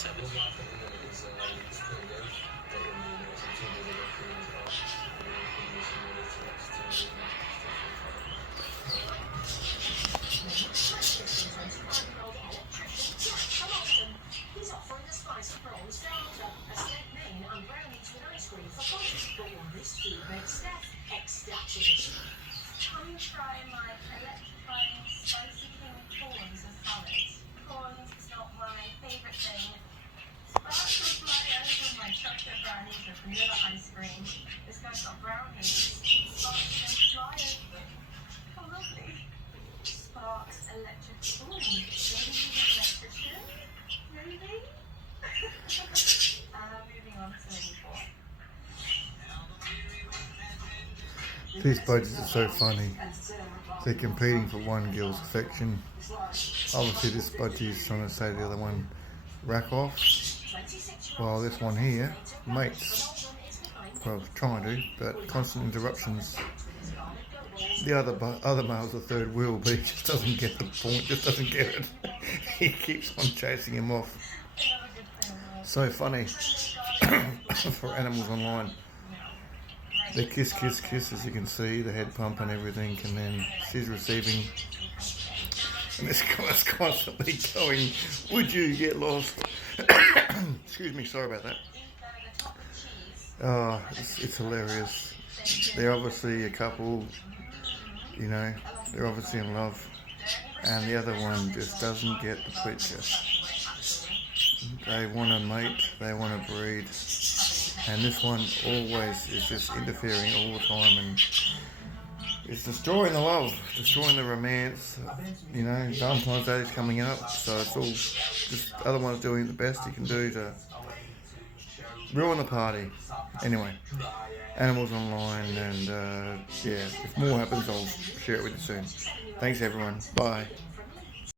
Come try my electrifying spicy king prawns and salads. Prawns is not my favourite thing. Sparkles fly over my chocolate brownies with vanilla ice cream. This guy's got brownies. Sparks and fly over them. How lovely. Sparks electric. Ooh, maybe he's an electrician? Maybe? Moving on to the report. These budgies are so funny. They're competing for one girl's affection. Obviously this budgie is trying to say to the other one, rack off. While this one here, mates. Well, trying to, but constant interruptions. The other male's the third wheel, but he just doesn't get the point, just doesn't get it. He keeps on chasing him off. So funny for Animals Online. They kiss, kiss, kiss, as you can see, the head pump and everything, and then she's receiving. And this guy's constantly going, would you get lost? Excuse me, sorry about that. Oh, it's hilarious. They're obviously a couple, you know, they're obviously in love. And the other one just doesn't get the picture. They want to mate, they want to breed. And this one always is just interfering all the time and it's destroying the love, destroying the romance. You know, Valentine's Day is coming up, so it's all just the other one's doing the best he can do to ruin the party. Anyway, Animals Online, and yeah, if more happens, I'll share it with you soon. Thanks everyone. Bye.